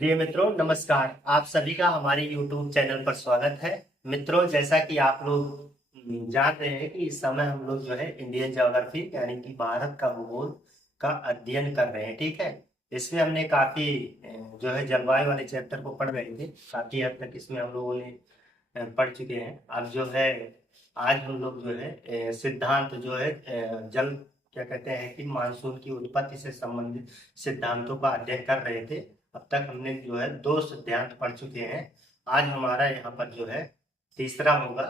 प्रिय मित्रों, नमस्कार। आप सभी का हमारे YouTube चैनल पर स्वागत है। मित्रों, जैसा कि आप लोग जान रहे हैं कि इस समय हम लोग जो है इंडियन ज्योग्राफी यानी कि भारत का भूगोल का अध्ययन कर रहे हैं। ठीक है। इसमें हमने काफी जो है जलवायु वाले चैप्टर को पढ़ रहे थे। काफी हद तक इसमें हम लोगों ने पढ़ चुके हैं। अब जो है आज हम लोग जो है सिद्धांत जो है जल क्या कहते हैं कि मानसून की उत्पत्ति से संबंधित सिद्धांतों का अध्ययन कर रहे थे। अब तक हमने जो है दो सिद्धांत पढ़ चुके हैं। आज हमारा यहाँ पर जो है तीसरा होगा,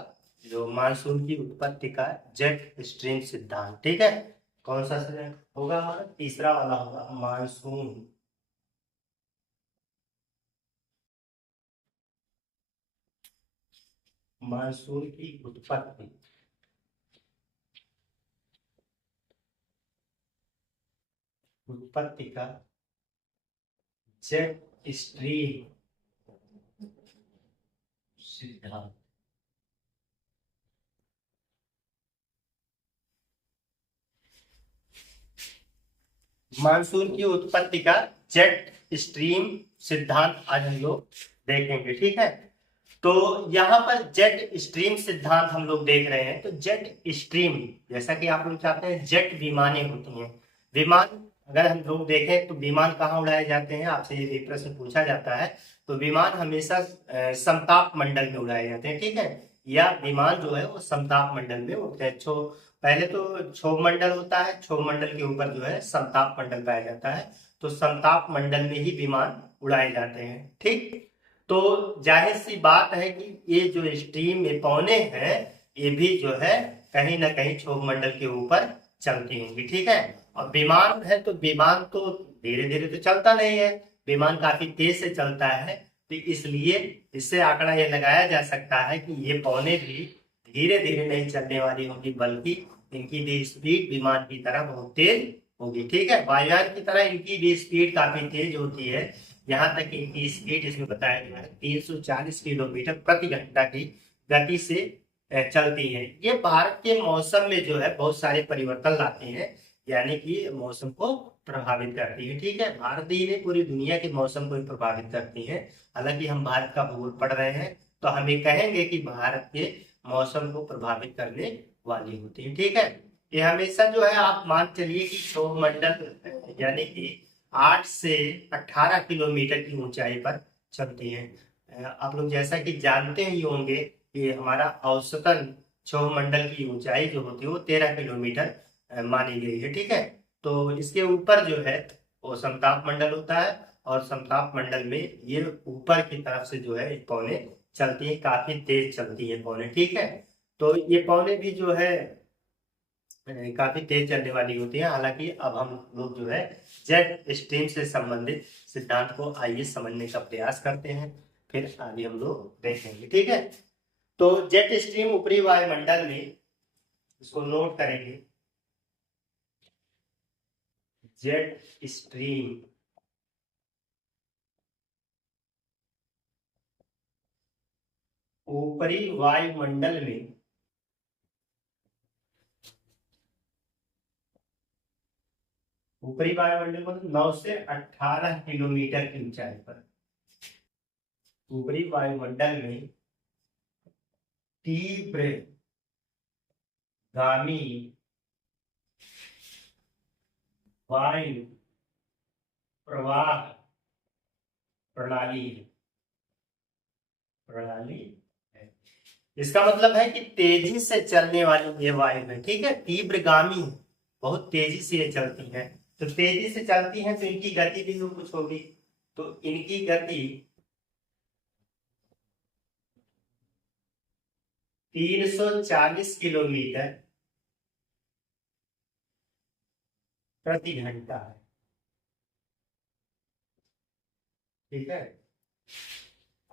जो मानसून की उत्पत्ति का जेट स्ट्रीम सिद्धांत। ठीक है। कौन सा सिद्धांत होगा? हमारा तीसरा वाला होगा मानसून मानसून की उत्पत्ति का जेट स्ट्रीम सिद्धांत। मानसून की उत्पत्ति का जेट स्ट्रीम सिद्धांत आज हम लोग देखेंगे। ठीक है। तो यहाँ पर जेट स्ट्रीम सिद्धांत हम लोग देख रहे हैं। तो जेट स्ट्रीम, जैसा कि आप लोग चाहते हैं, जेट विमानें होती हैं। विमान अगर हम लोग देखें तो विमान कहाँ उड़ाए जाते हैं, आपसे ये प्रश्न पूछा जाता है। तो विमान हमेशा समताप मंडल में उड़ाए जाते हैं। ठीक है। या विमान जो है वो समताप मंडल में उड़ते हैं। पहले तो क्षोभ मंडल होता है, क्षोभ मंडल के ऊपर जो है समताप मंडल पाया जाता है। तो समताप मंडल में ही विमान उड़ाए जाते हैं। ठीक। तो जाहिर सी बात है कि ये जो स्ट्रीम में पौने हैं, ये भी जो है कहीं ना कहीं क्षोभ मंडल के ऊपर चलती होंगी। ठीक है। और विमान है तो विमान तो धीरे धीरे तो चलता नहीं है, विमान काफी तेज से चलता है। तो इसलिए इससे आंकड़ा ये लगाया जा सकता है कि ये पौने भी धीरे धीरे नहीं चलने वाली होगी, बल्कि इनकी भी स्पीड विमान की तरह बहुत तेज होगी। ठीक है। वायुयान की तरह इनकी भी स्पीड काफी तेज होती है। यहाँ तक इनकी स्पीड इसमें बताया गया है 340 किलोमीटर प्रति घंटा की गति से चलती है। ये भारत के मौसम में जो है बहुत सारे परिवर्तन लाती हैं, यानी कि मौसम को प्रभावित करती है। ठीक है। भारत ही नहीं, पूरी दुनिया के मौसम को प्रभावित करती है। हालांकि हम भारत का भूगोल पढ़ रहे हैं तो हम ये कहेंगे कि भारत के मौसम को प्रभावित करने वाली होती है। ठीक है। ये हमेशा जो है आप मान चलिए कि क्षोभ मंडल यानी कि 8 से 18 किलोमीटर की ऊंचाई पर चलती हैं। आप लोग जैसा कि जानते ही होंगे कि हमारा औसतन क्षोभ मंडल की ऊंचाई जो होती है वो 13 किलोमीटर मानी गई है। ठीक है। तो इसके ऊपर जो है वो समताप मंडल होता है, और समताप मंडल में ये ऊपर की तरफ से जो है पौने चलती है, काफी तेज चलती है पौने। ठीक है। तो ये पौने भी जो है काफी तेज चलने वाली होती है। हालांकि अब हम लोग जो है जेट स्ट्रीम से संबंधित सिद्धांत को आइए समझने का प्रयास करते हैं, फिर आगे हम लोग देखेंगे। ठीक है। तो जेट स्ट्रीम ऊपरी वायुमंडल में, इसको नोट करेंगे, जेट स्ट्रीम ऊपरी वायुमंडल में ऊपरी वायुमंडल मतलब 9 से 18 किलोमीटर की ऊंचाई पर ऊपरी वायुमंडल में तीव्र गामी वायु प्रवाह प्रणाली प्रणाली है। इसका मतलब है कि तेजी से चलने वाली ये वायु है। ठीक है। तीव्रगामी, बहुत तेजी से ये चलती है। तो तेजी से चलती है तो इनकी गति भी तो कुछ होगी। तो इनकी गति 340 किलोमीटर प्रति घंटा है। ठीक है।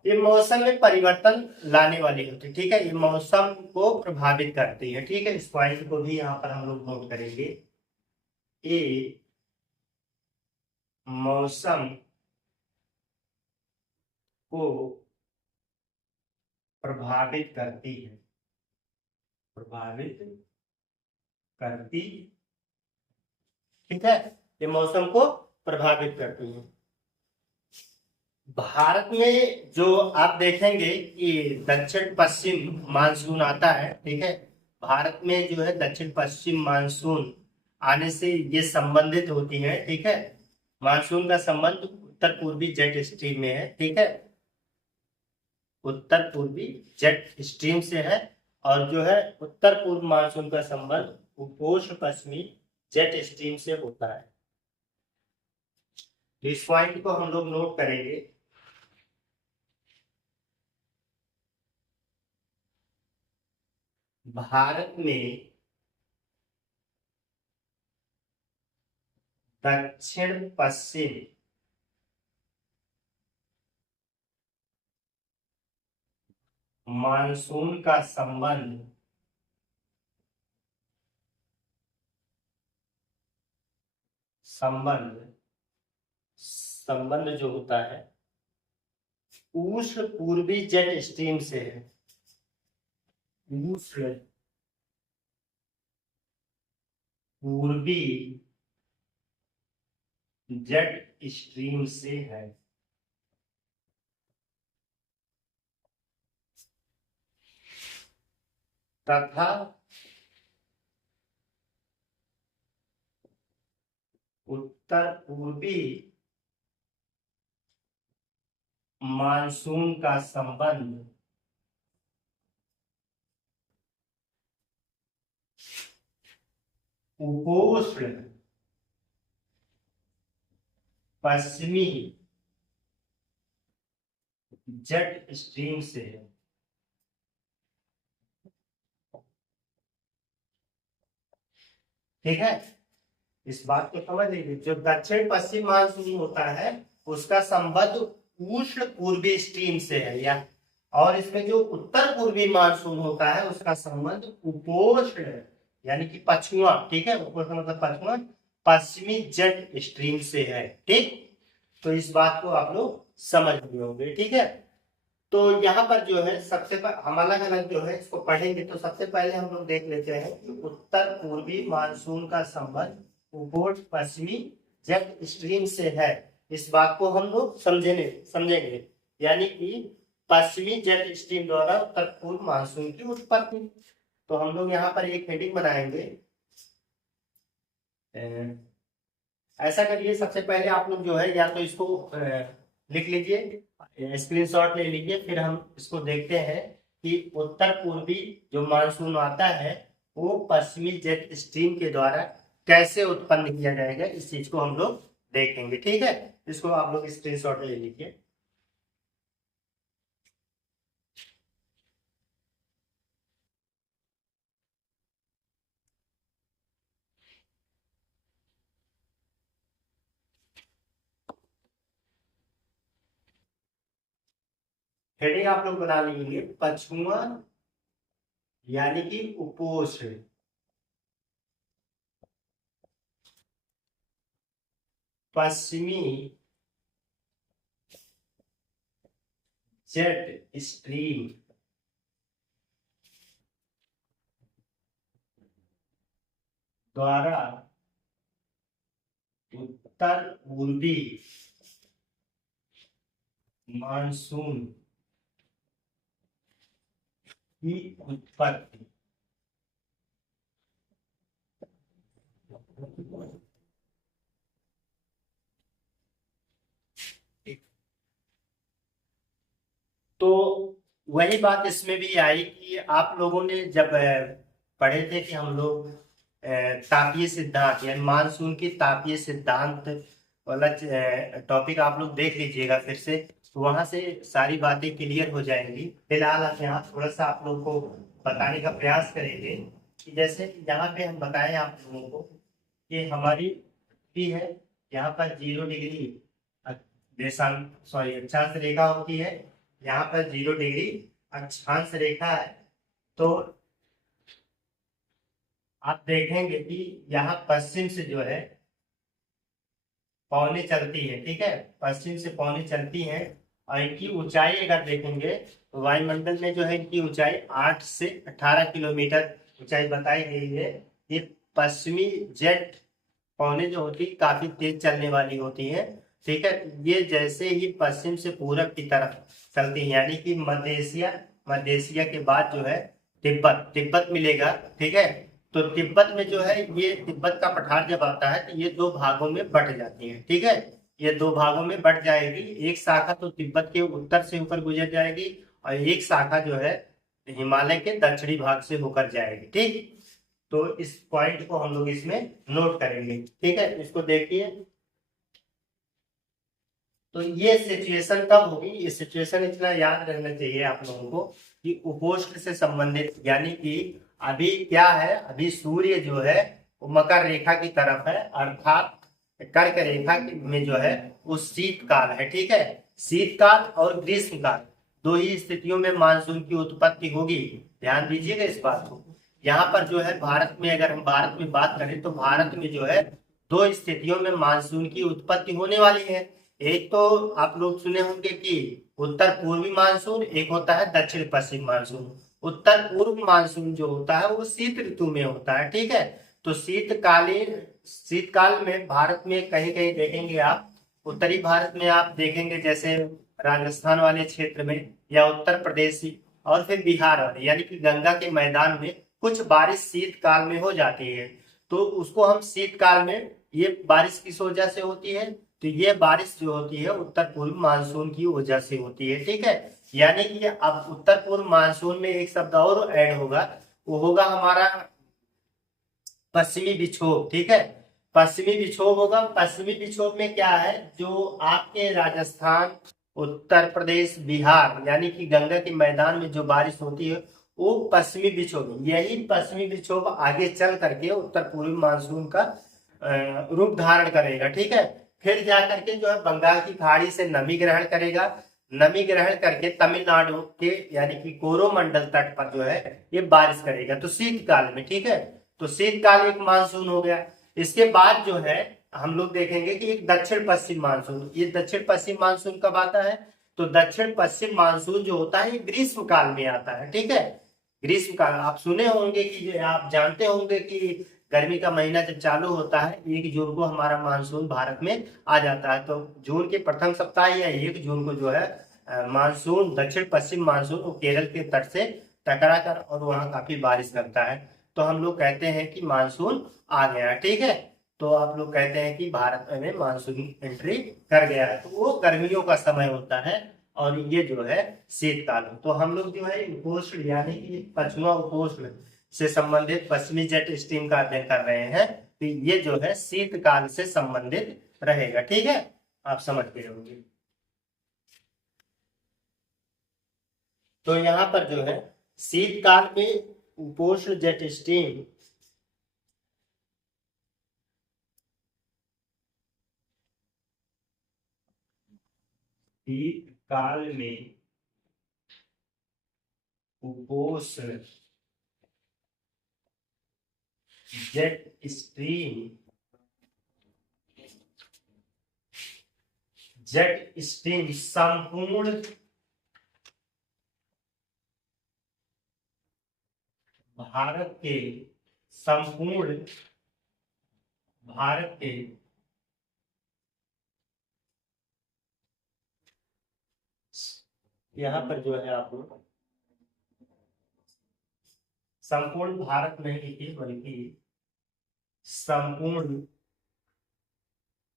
ये मौसम में परिवर्तन लाने वाली होती है। ठीक है। ये मौसम को प्रभावित करती है। ठीक है। इस पॉइंट को भी यहाँ पर हम लोग नोट करेंगे। ये मौसम को प्रभावित करती है, प्रभावित करती। ठीक है। ये मौसम को प्रभावित करती है। भारत में जो आप देखेंगे कि दक्षिण पश्चिम मानसून आता है, ठीक है। भारत में जो है दक्षिण पश्चिम मानसून आने से ये संबंधित होती है, ठीक है। मानसून का संबंध उत्तर पूर्वी जेट स्ट्रीम में है, ठीक है। उत्तर पूर्वी जेट स्ट्रीम से है। और जो है उत्तर पूर्व मानसून का संबंध उपोष्ण पश्चिमी जेट स्ट्रीम से होता है। तो इस पॉइंट को हम लोग नोट करेंगे। भारत में दक्षिण पश्चिम मानसून का संबंध संबंध जो होता है उष्ण पूर्वी जेट स्ट्रीम से है। उष्ण पूर्वी जेट स्ट्रीम से है। तथा उत्तर पूर्वी मानसून का संबंध उपोष्ण पश्चिमी जेट स्ट्रीम से है। ठीक है, इस बात को समझ लीजिए। जो दक्षिण पश्चिम मानसून होता है उसका संबंध उष्ण पूर्वी स्ट्रीम से है, या और इसमें जो उत्तर पूर्वी मानसून होता है उसका संबंध उपोष्ण यानी कि पछुआ, ठीक है, उपोष्ण मतलब पछुआ पश्चिमी जेट स्ट्रीम से है। ठीक, तो इस बात को आप लोग समझ लिए होंगे, ठीक है। तो यहाँ पर जो है सबसे हम अलग अलग जो है इसको पढ़ेंगे। तो सबसे पहले हम लोग देख लेते हैं कि उत्तर पूर्वी मानसून का संबंध उपोष्ण पश्चिमी जेट स्ट्रीम से है। इस बात को हम लोग समझेंगे, यानी कि पश्चिमी जेट स्ट्रीम द्वारा उत्तर पूर्व मानसून की उत्पत्ति। तो हम लोग यहाँ पर एक हेडिंग बनाएंगे। ऐसा करिए, सबसे पहले आप लोग जो है या तो इसको लिख लीजिए, स्क्रीनशॉट ले लीजिए, फिर हम इसको देखते हैं कि उत्तर पूर्वी जो मानसून आता है वो पश्चिमी जेट स्ट्रीम के द्वारा कैसे उत्पन्न किया जाएगा, इस चीज को हम लोग देखेंगे। ठीक है, इसको आप लोग स्क्रीनशॉट ले लीजिए। हेडिंग आप लोग बना लीजिए, पछुआ यानी कि उपोष्ण पश्चिमी जेट स्ट्रीम द्वारा उत्तर पूर्वी मानसून की उत्पत्ति। तो वही बात इसमें भी आई कि आप लोगों ने जब पढ़े थे कि हम लोग तापीय सिद्धांत यानी मानसून की तापीय सिद्धांत वाला टॉपिक आप लोग देख लीजिएगा फिर से, तो वहां से सारी बातें क्लियर हो जाएंगी। फिलहाल आप यहाँ थोड़ा सा आप लोग को बताने का प्रयास करेंगे कि जैसे यहाँ पे हम बताएं आप लोगों को कि हमारी भी है यहाँ पर 0 डिग्री देशांत सॉरी अक्षांश रेखा होती है। यहाँ पर 0 डिग्री अक्षांश रेखा है। तो आप देखेंगे कि यहाँ पश्चिम से जो है पौने चलती है, ठीक है, पश्चिम से पौने चलती है। और इनकी ऊंचाई अगर देखेंगे तो वायुमंडल में जो है इनकी ऊंचाई 8 से 18 किलोमीटर ऊंचाई बताई गई है। ये पश्चिमी जेट पौने जो होती है काफी तेज चलने वाली होती है। ठीक है। ये जैसे ही पश्चिम से पूरब की तरफ चलती है, यानी कि मध्य एशिया, मध्य एशिया के बाद जो है तिब्बत, तिब्बत मिलेगा, ठीक है। तो तिब्बत में जो है, ये तिब्बत का पठार जब आता है तो ये दो भागों में बट जाती है, ठीक है। ये दो भागों में बट जाएगी, एक शाखा तो तिब्बत के उत्तर से होकर गुजर जाएगी, और एक शाखा जो है हिमालय के दक्षिणी भाग से होकर जाएगी, ठीक। तो इस पॉइंट को हम लोग इसमें नोट करेंगे, ठीक है। इसको देखिए, तो ये सिचुएशन कब होगी, ये सिचुएशन इतना याद रहना चाहिए आप लोगों को कि उपोष्ण से संबंधित, यानी कि अभी क्या है, अभी सूर्य जो है वो मकर रेखा की तरफ है, अर्थात कर्क रेखा में जो है वो शीतकाल है, ठीक है। शीतकाल और ग्रीष्म काल, दो ही स्थितियों में मानसून की उत्पत्ति होगी, ध्यान दीजिएगा इस बात को। यहाँ पर जो है भारत में, अगर हम भारत में बात करें तो भारत में जो है दो स्थितियों में मानसून की उत्पत्ति होने वाली है। एक तो आप लोग सुने होंगे कि उत्तर पूर्वी मानसून, एक होता है दक्षिण पश्चिम मानसून। उत्तर पूर्व मानसून जो होता है वो शीत ऋतु में होता है, ठीक है। तो शीतकाल में भारत में कहीं कहीं देखेंगे आप, उत्तरी भारत में आप देखेंगे जैसे राजस्थान वाले क्षेत्र में, या उत्तर प्रदेश और फिर बिहार वाले, यानी कि गंगा के मैदान में कुछ बारिश शीतकाल में हो जाती है। तो उसको हम शीतकाल में, ये बारिश किस वजह से होती है, तो ये बारिश जो होती है उत्तर पूर्व मानसून की वजह से होती है, ठीक है। यानी कि अब उत्तर पूर्व मानसून में एक शब्द और ऐड होगा, वो होगा हमारा पश्चिमी विक्षोभ, ठीक है। पश्चिमी विक्षोभ होगा। पश्चिमी विक्षोभ में क्या है, जो आपके राजस्थान, उत्तर प्रदेश, बिहार, यानी कि गंगा के मैदान में जो बारिश होती है वो पश्चिमी विक्षोभ, यही पश्चिमी विक्षोभ आगे चल करके उत्तर पूर्वी मानसून का रूप धारण करेगा, ठीक है। फिर जाकर के जो है बंगाल की खाड़ी से नमी ग्रहण करेगा, नमी ग्रहण करके तमिलनाडु के यानी कि कोरोमंडल तट पर जो है ये बारिश करेगा, तो शीतकाल में, ठीक है। तो शीतकाल एक मानसून हो गया। इसके बाद जो है हम लोग देखेंगे कि एक दक्षिण पश्चिम मानसून, ये दक्षिण पश्चिम मानसून कब आता है, तो दक्षिण पश्चिम मानसून जो होता है ये ग्रीष्म काल में आता है, ठीक है। ग्रीष्म काल आप सुने होंगे कि, आप जानते होंगे कि गर्मी का महीना जब चालू होता है 1 जून को हमारा मानसून भारत में आ जाता है। तो जून के प्रथम सप्ताह या 1 जून को जो है मानसून, दक्षिण पश्चिम मानसून वो केरल के तट से टकरा कर और वहां काफी बारिश करता है। तो हम लोग कहते हैं कि मानसून आ गया, ठीक है। तो आप लोग कहते हैं कि भारत में मानसून एंट्री कर गया है, तो वो गर्मियों का समय होता है, और ये जो है शीतकाल। तो हम लोग जो है उपोष्ण यानी कि पछुआ उपोष्ण से संबंधित पश्चिमी जेट स्ट्रीम का अध्ययन कर रहे हैं, तो ये जो है शीतकाल से संबंधित रहेगा, ठीक है। आप समझ गए होंगे। तो यहाँ पर जो है शीतकाल में उपोष्ण जेट स्ट्रीम शीतकाल में उपोष्ण जेट स्ट्रीम, जेट स्ट्रीम संपूर्ण भारत के, संपूर्ण भारत के यहाँ पर जो है आप लोग संपूर्ण भारत नहीं लिखिए, बल्कि संपूर्ण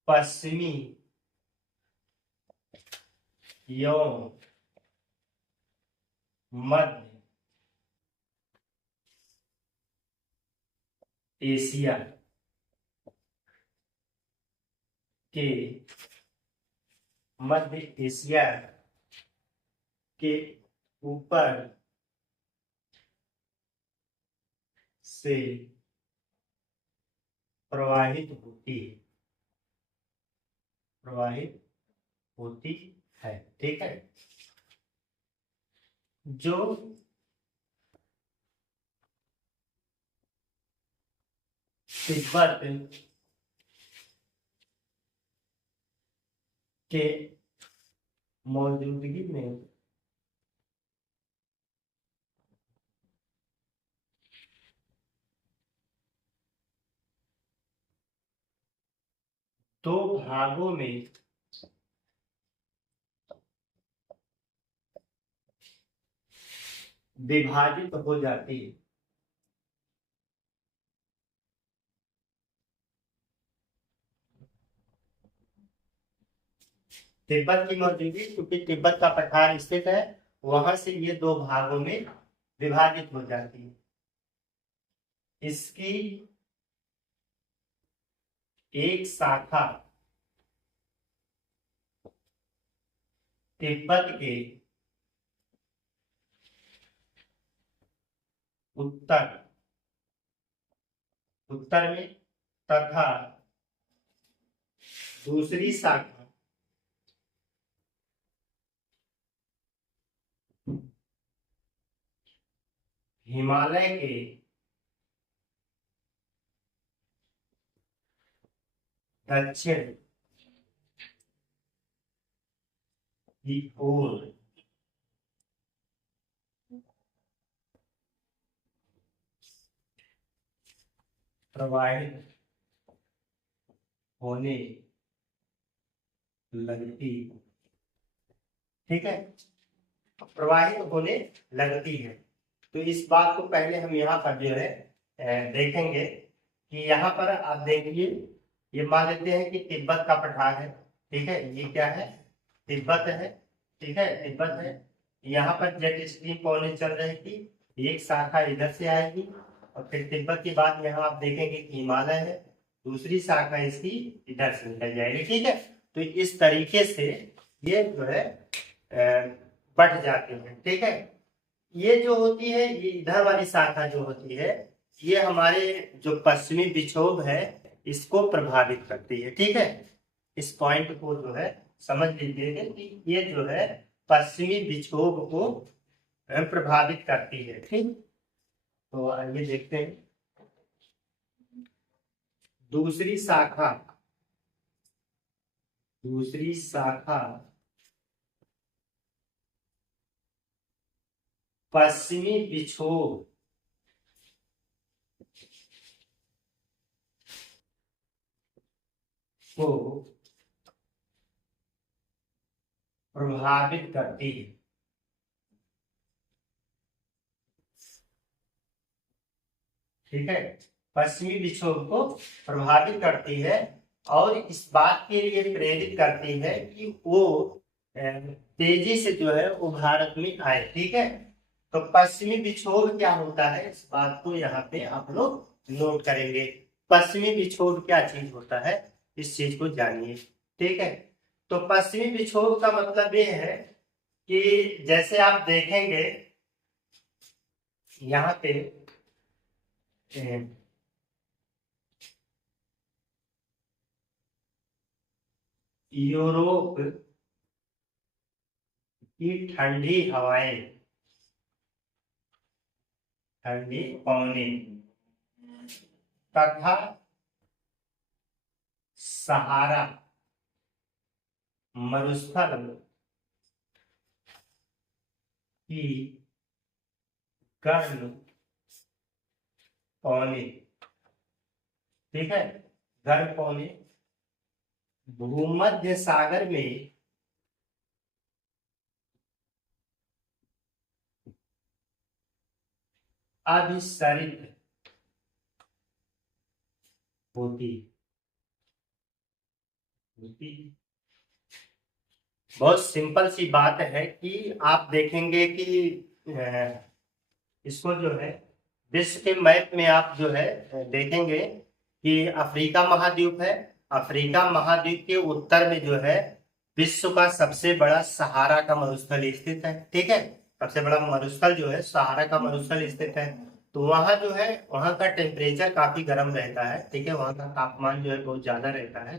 पश्चिमी एवं मध्य एशिया के, मध्य एशिया के ऊपर से प्रवाहित होती है, प्रवाहित होती है, ठीक है। जो तिब्बत के मौजूदगी में दो भागों में विभाजित हो जाती है। तिब्बत की मौजूदगी, क्योंकि तिब्बत का पठार स्थित है, वहां से ये दो भागों में विभाजित हो जाती है। इसकी एक शाखा तिब्बत के उत्तर उत्तर में तथा दूसरी शाखा हिमालय के दक्षिण की ओर प्रवाहित होने लगती, ठीक है, प्रवाहित होने लगती है। तो इस बात को पहले हम यहाँ पर जो है देखेंगे कि यहाँ पर आप देखिए, ये मान लेते हैं कि तिब्बत का पठार है, ठीक है, ये क्या है, तिब्बत है, ठीक है, तिब्बत है। यहाँ पर जेट स्ट्रीम पौने चल रही थी, एक शाखा इधर से आएगी और फिर तिब्बत के बाद यहाँ आप देखेंगे कि हिमालय है, दूसरी शाखा इसकी इधर से निकल जाएगी, ठीक है। तो इस तरीके से ये जो है बढ़ जाते हैं, ठीक है। ये जो होती है, ये इधर वाली शाखा जो होती है, ये हमारे जो पश्चिमी विक्षोभ है इसको प्रभावित करती है, ठीक है। इस पॉइंट को जो है समझ लीजिए कि ये जो है पश्चिमी विक्षोभ को प्रभावित करती है, ठीक। तो आइए देखते हैं दूसरी शाखा पश्चिमी विक्षोभ को प्रभावित करती है, ठीक है, पश्चिमी विक्षोभ को प्रभावित करती है और इस बात के लिए प्रेरित करती है कि वो तेजी से जो है वो भारत में आए, ठीक है। तो पश्चिमी विक्षोभ क्या होता है, इस बात को यहाँ पे आप लोग नोट करेंगे। पश्चिमी विक्षोभ क्या चीज होता है, इस चीज को जानिए, ठीक है। तो पश्चिमी विक्षोभ का मतलब ये है कि जैसे आप देखेंगे यहाँ पे यूरोप की ठंडी हवाएं, ठंडी पवने तथा सहारा मरुस्थल की गर्म पवने, ठीक है, गर्म पवने भूमध्य सागर में अभिसरित होती। बहुत सिंपल सी बात है कि आप देखेंगे कि इसको जो है विश्व के मैप में आप जो है देखेंगे कि अफ्रीका महाद्वीप है, अफ्रीका महाद्वीप के उत्तर में जो है विश्व का सबसे बड़ा सहारा का मरुस्थल स्थित है, ठीक है, सबसे बड़ा मरुस्थल जो है सहारा का मरुस्थल स्थित है। तो वहां जो है वहां का टेम्परेचर काफी गर्म रहता है, ठीक है, वहां का तापमान जो है बहुत ज्यादा रहता है,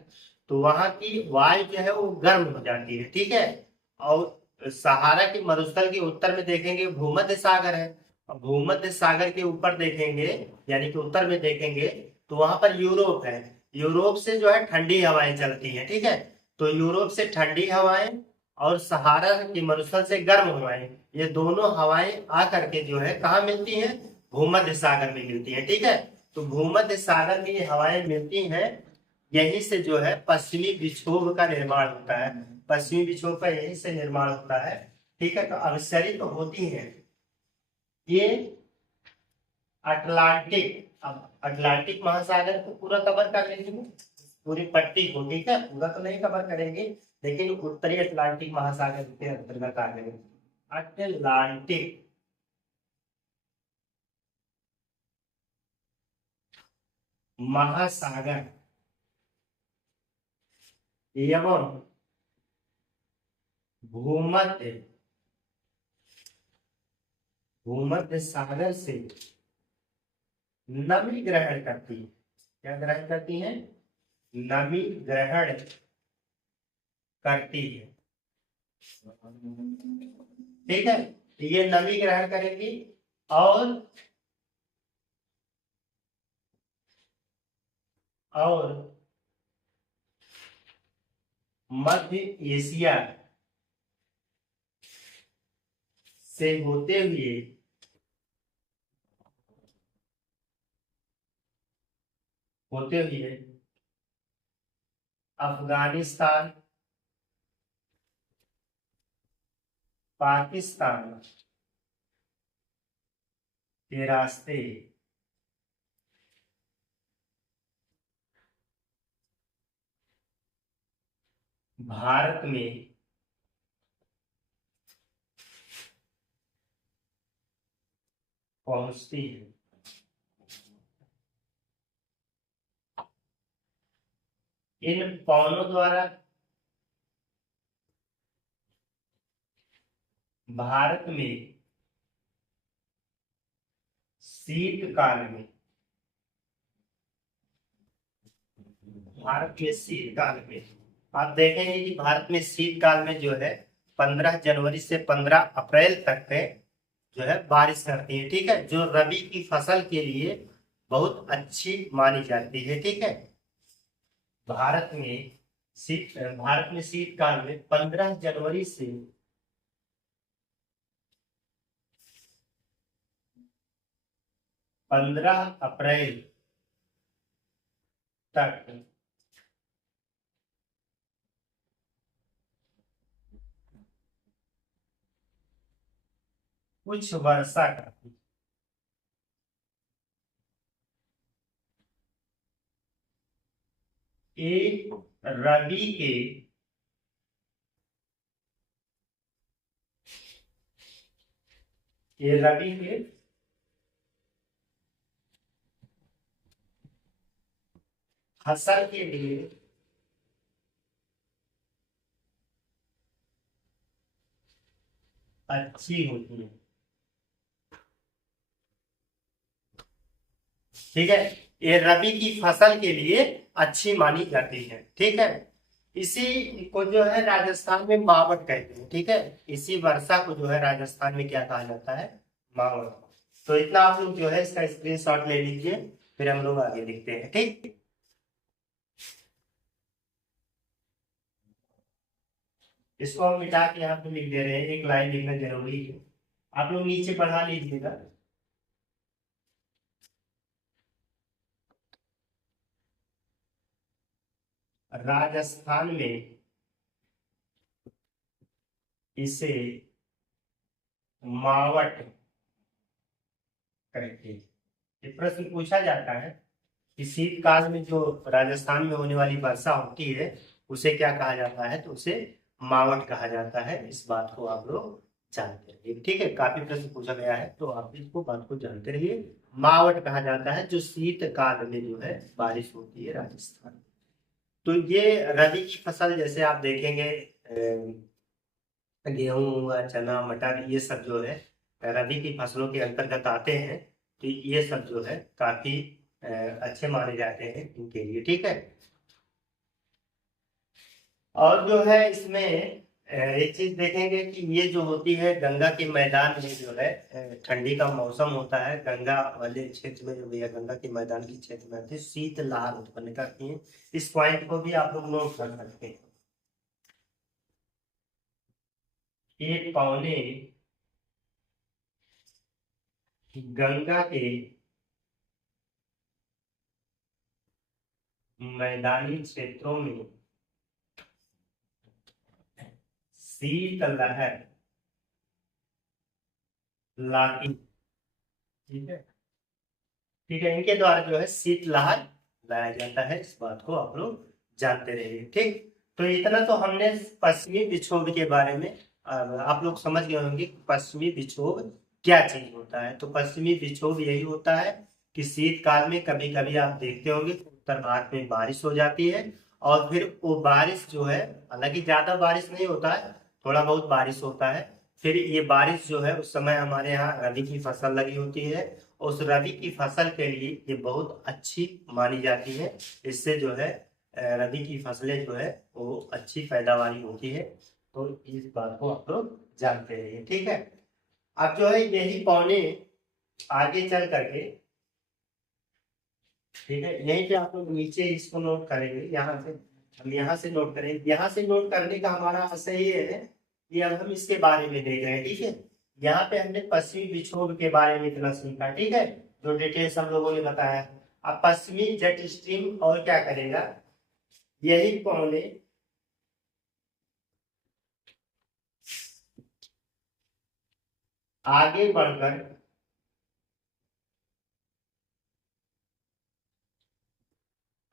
तो वहां की वायु जो है वो गर्म हो जाती है, ठीक है। और सहारा के मरुस्थल के उत्तर में देखेंगे भूमध्य सागर है, भूमध्य सागर के ऊपर देखेंगे यानी कि उत्तर में देखेंगे तो वहां पर यूरोप है, यूरोप से जो है ठंडी हवाएं चलती हैं, ठीक है। तो यूरोप से ठंडी हवाएं और सहारा की मरुस्थल से गर्म हवाएं, ये दोनों हवाएं आकर के जो है कहाँ मिलती हैं, भूमध्य सागर में मिलती है, ठीक है। तो भूमध्य सागर में ये हवाएं मिलती हैं, यहीं से जो है पश्चिमी विक्षोभ का निर्माण होता है, पश्चिमी विक्षोभ का यहीं से निर्माण होता है, ठीक है। तो अभिसरित तो होती है, ये अटलांटिक, अब अटलांटिक महासागर को पूरा कवर कर लेंगे, पूरी पट्टी को, ठीक है, पूरा तो नहीं कवर करेंगे लेकिन उत्तरी अटलांटिक महासागर के अंतर्गत आ गए। अटलांटिक महासागर एवं भूमध्य भूमध्य सागर से नमी ग्रहण करती है। क्या ग्रहण करती है? नमी ग्रहण करती है, ठीक है। ये नमी ग्रहण करेगी और मध्य एशिया से होते हुए अफगानिस्तान, पाकिस्तान के रास्ते भारत में पहुंचती है। इन पवनों द्वारा भारत में शीतकाल में आप देखेंगे कि भारत में शीतकाल में जो है 15 जनवरी से 15 अप्रैल तक है जो है बारिश करती है, ठीक है, जो रबी की फसल के लिए बहुत अच्छी मानी जाती है, ठीक है। भारत में शीतकाल में 15 जनवरी से 15 अप्रैल तक कुछ वर्षा करती है। एक रबी के ये रबी के फसल के लिए अच्छी होती है, ठीक है। ये रबी की फसल के लिए अच्छी मानी जाती है, ठीक है। इसी को जो है राजस्थान में मावट कहते हैं, ठीक है। इसी वर्षा को जो है राजस्थान में क्या कहा जाता है? मावट। तो इतना आप लोग जो है इसका स्क्रीनशॉट ले लीजिए, फिर हम लोग आगे लिखते हैं, ठीक। इसको हम मिटा के यहाँ पे लिख दे रहे हैं, एक लाइन लिखना जरूरी है, आप लोग नीचे पढ़ा लीजिएगा। राजस्थान में इसे मावट कहते हैं। ये प्रश्न पूछा जाता है कि शीतकाल में जो राजस्थान में होने वाली वर्षा होती है उसे क्या कहा जाता है? तो उसे मावट कहा जाता है। इस बात को आप लोग जानते रहिए, ठीक है। काफी प्रश्न पूछा गया है तो आप इसको बात को जानते रहिए। मावट कहा जाता है जो शीतकाल में जो है बारिश होती है राजस्थान में। तो ये रबी की फसल जैसे आप देखेंगे गेहूं हुआ, चना, मटर, ये सब जो है रबी की फसलों के अंतर्गत आते हैं। तो ये सब जो है काफी अच्छे माने जाते हैं इनके लिए, ठीक है। और जो है इसमें एक चीज देखेंगे कि ये जो होती है गंगा के मैदान में जो है ठंडी का मौसम होता है, गंगा वाले क्षेत्र में जो भैया गंगा के मैदान के क्षेत्र में आते हैं, शीतलहर उत्पन्न करती है। इस पॉइंट को भी आप लोग नोट कर सकते हैं। एक पौने गंगा के मैदानी क्षेत्रों में शीतलहर लाती ठीक है। ठीक है, इनके द्वारा जो है शीतलहर लाया जाता है, इस बात को आप लोग जानते रहिए। ठीक, तो इतना तो हमने पश्चिमी विक्षोभ के बारे में, अब आप लोग समझ गए होंगे कि पश्चिमी विक्षोभ क्या चीज होता है। तो पश्चिमी विक्षोभ यही होता है कि शीतकाल में कभी कभी आप देखते होंगे कि उत्तर भारत में बारिश हो जाती है, और फिर वो बारिश जो है, हालांकि ज्यादा बारिश नहीं होता है, थोड़ा बहुत बारिश होता है, फिर ये बारिश जो है उस समय हमारे यहाँ रबी की फसल लगी होती है, उस रबी की फसल के लिए ये बहुत अच्छी मानी जाती है। इससे जो है रबी की फसलें जो है वो अच्छी पैदावारी होती है। तो इस बात को आप लोग जानते रहिए। ठीक है, अब जो है यही पौने आगे चल करके, ठीक है, यहीं पे आप लोग नीचे इसको नोट करेंगे, यहाँ से हम यहाँ से नोट करेंगे। यहाँ से नोट करने का हमारा आशय ये है कि अब हम इसके बारे में देख रहे हैं। ठीक है, यहाँ पे हमने पश्चिमी विक्षोभ के बारे में इतना सीखा, ठीक है, जो डिटेल्स हम लोगों ने बताया। अब पश्चिमी जेट स्ट्रीम और क्या करेगा, यही पौने आगे बढ़कर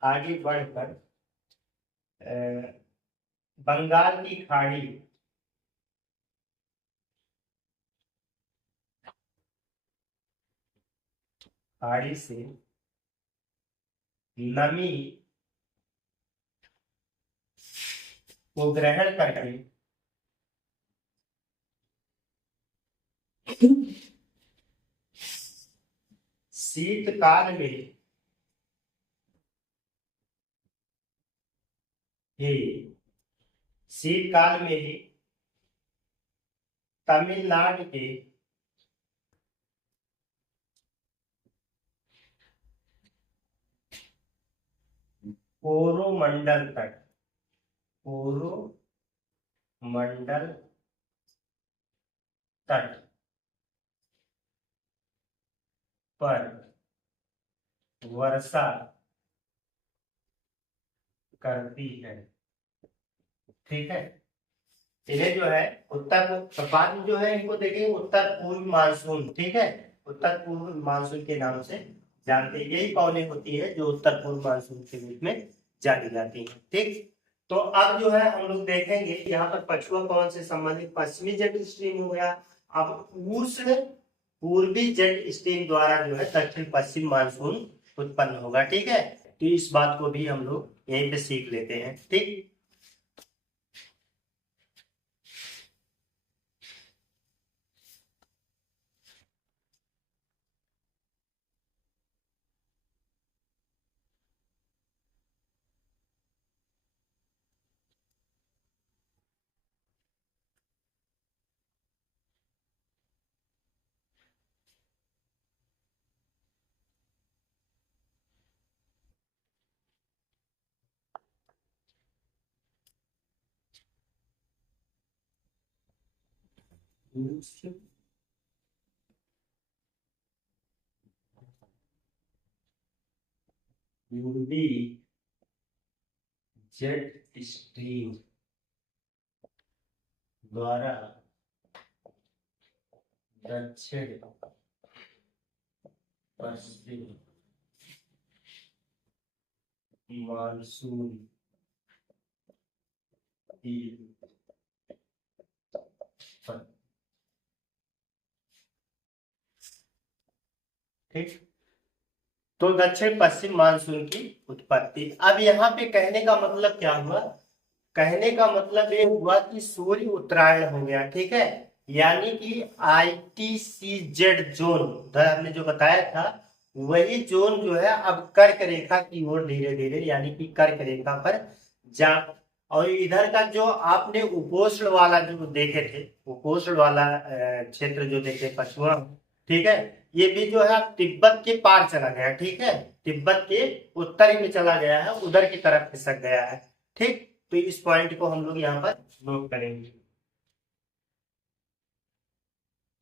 आगे बढ़कर बंगाल की खाड़ी, खाड़ी से नमी को ग्रहण करके शीतकाल में ही शीतकाल में ही तमिलनाडु के कोरोमंडल तट, कोरोमंडल तट पर वर्षा करती है। ठीक है, इन्हें जो है उत्तर बाद में जो है इनको देखेंगे उत्तर पूर्व मानसून। ठीक है, उत्तर पूर्व मानसून के नाम से जानते हैं। यही पौने होती है जो उत्तर पूर्व मानसून के रूप में जानी जाती है। ठीक, तो अब जो है हम लोग देखेंगे यहाँ पर पछुआ पवन से संबंधित पश्चिमी जेट स्ट्रीम हो गया। अब उस पूर्वी जेट स्ट्रीम द्वारा जो है दक्षिण पश्चिम मानसून उत्पन्न होगा। ठीक है, तो इस बात को भी हम लोग यहीं पे सीख लेते हैं। ठीक, पूर्वी जेट स्ट्रीम द्वारा दक्षिण पश्चिम मानसून की उत्पत्ति। ठीक, तो दक्षिण पश्चिम मानसून की उत्पत्ति। अब यहाँ पे कहने का मतलब क्या हुआ, कहने का मतलब ये हुआ कि सूर्य उत्तरायण हो गया। ठीक है, यानी कि ITCZ जोन उधर हमने जो बताया था, वही जोन जो है अब कर्क रेखा की ओर धीरे धीरे, यानी कि कर्क रेखा पर जा, और इधर का जो आपने उपोष्ण वाला जो देखे थे, उपोष्ण वाला क्षेत्र जो देखे पछुआ, ठीक है, ये भी जो है तिब्बत के पार चला गया। ठीक है, तिब्बत के उत्तरी में चला गया है, उधर की तरफ खिसक गया है। ठीक, तो इस पॉइंट को हम लोग यहाँ पर नोट करेंगे।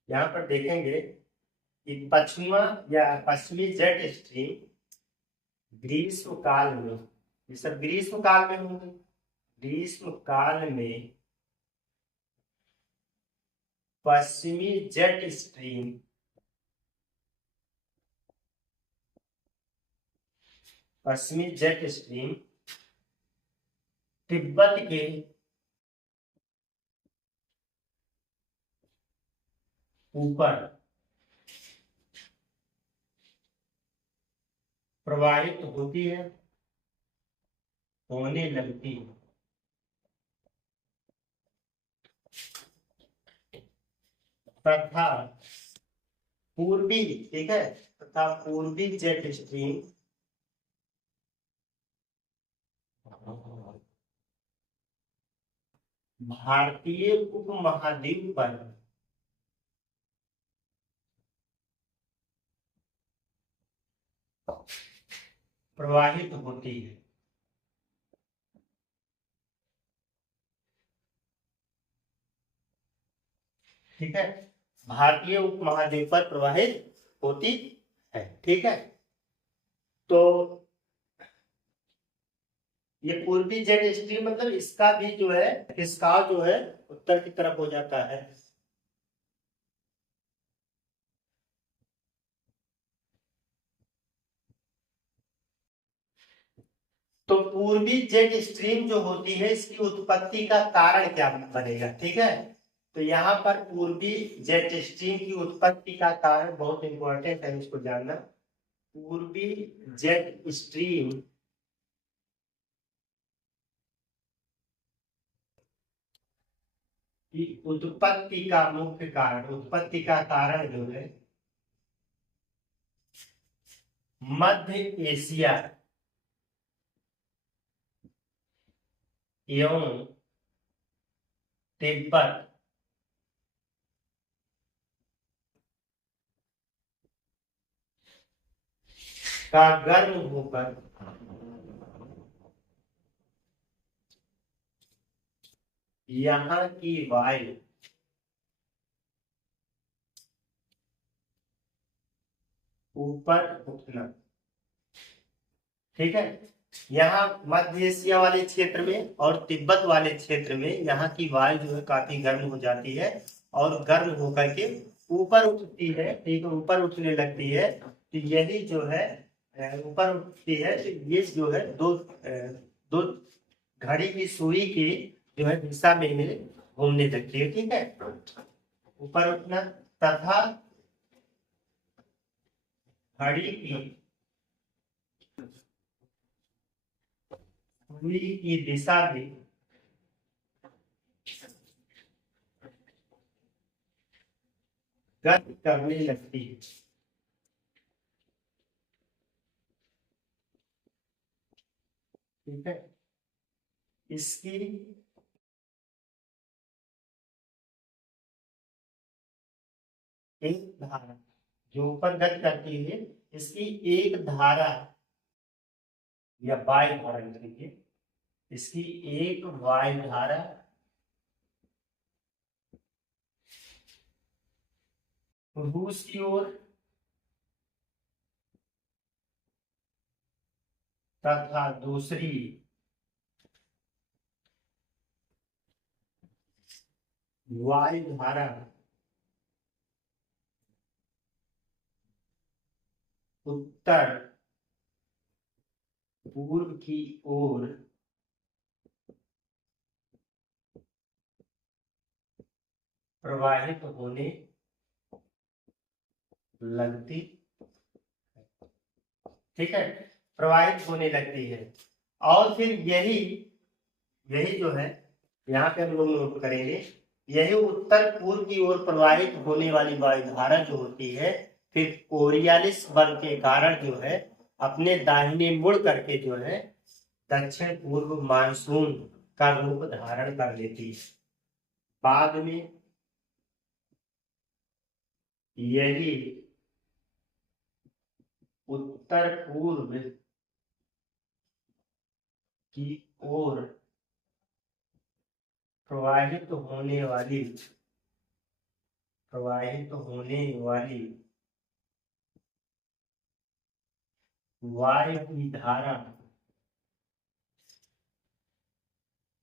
यहाँ पर देखेंगे कि पश्चिमा या पश्चिमी जेट स्ट्रीम ग्रीष्म काल में, ये सब ग्रीष्म काल में होंगे, ग्रीष्म काल में पश्चिमी जेट स्ट्रीम पश्चिमी जेट स्ट्रीम तिब्बत के ऊपर प्रवाहित होती है, होने लगती है तथा पूर्वी, ठीक है, तथा पूर्वी जेट स्ट्रीम भारतीय उपमहाद्वीप पर प्रवाहित होती है। ठीक है, भारतीय उपमहाद्वीप पर प्रवाहित होती है। ठीक है, तो ये पूर्वी जेट स्ट्रीम मतलब इसका भी जो है खिसकाव जो है उत्तर की तरफ हो जाता है। तो पूर्वी जेट स्ट्रीम जो होती है इसकी उत्पत्ति का कारण क्या बनेगा। ठीक है, तो यहाँ पर पूर्वी जेट स्ट्रीम की उत्पत्ति का कारण बहुत इंपॉर्टेंट है इसको जानना। पूर्वी जेट स्ट्रीम की उत्पत्ति का मुख्य कारण, उत्पत्ति का कारण जो है मध्य एशिया एवं तिब्बत का गर्म होकर यहाँ की वायु ऊपर उठना। ठीक है, यहाँ मध्य एशिया वाले क्षेत्र में और तिब्बत वाले क्षेत्र में यहाँ की वायु जो है काफी गर्म हो जाती है और गर्म होकर के ऊपर उठती है। ठीक है, ऊपर उठने लगती है, तो यही जो है ऊपर उठती है, तो ये जो है दो घड़ी की सुई की जो है दिशा में घूमने लगती है। ठीक है, ऊपर उठना तथा घड़ी की सुई की दिशा में गति करने लगती है। ठीक है, इसकी एक धारा जो ऊपर गति करती है, इसकी एक धारा या वायु धारा लिखिए, इसकी एक वायु धारा रूस की ओर तथा दूसरी वायु धारा उत्तर पूर्व की ओर प्रवाहित होने लगती। ठीक है, प्रवाहित होने लगती है और फिर यही यही जो है यहाँ पे हम लोग नोट करेंगे, यही उत्तर पूर्व की ओर प्रवाहित होने वाली वायुधारा जो होती है फिर कोरियालिस बल के कारण जो है अपने दाहिने मुड़ करके जो है दक्षिण पूर्व मानसून का रूप धारण कर लेती है। बाद में यही उत्तर पूर्व की ओर प्रवाहित होने वाली वायु की धारा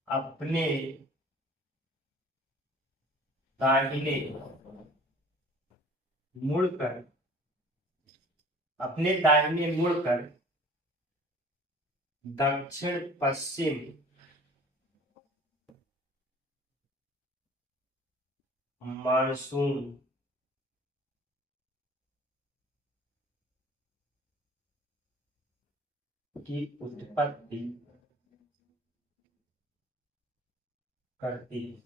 अपने दाहिने मुड़कर दक्षिण पश्चिम मानसून की उत्पत्ति करती है।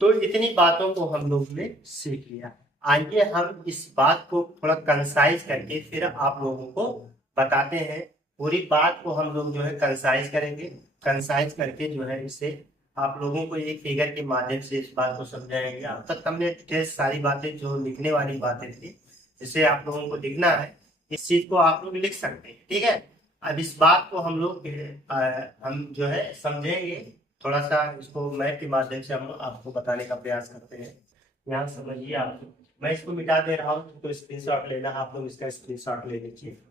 तो इतनी बातों को हम लोग ने सीख लिया। आइए हम इस बात को थोड़ा कंसाइज करके फिर आप लोगों को बताते हैं। पूरी बात को हम लोग जो है कंसाइज करेंगे, कंसाइज करके जो है इसे आप लोगों को एक फिगर के माध्यम से इस बात को समझाएंगे। अब तक हमने डिटेल सारी बातें जो लिखने वाली बातें थी, इसे आप लोगों को लिखना है, इस चीज को आप लोग लिख सकते हैं, ठीक है। अब इस बात को हम लोग हम जो है समझेंगे, थोड़ा सा इसको मैथ के माध्यम से हम आपको बताने का प्रयास करते हैं। यहाँ समझिए आप, मैं इसको मिटा दे रहा हूँ, तो स्क्रीनशॉट लेना, आप लोग इसका स्क्रीनशॉट ले लीजिए।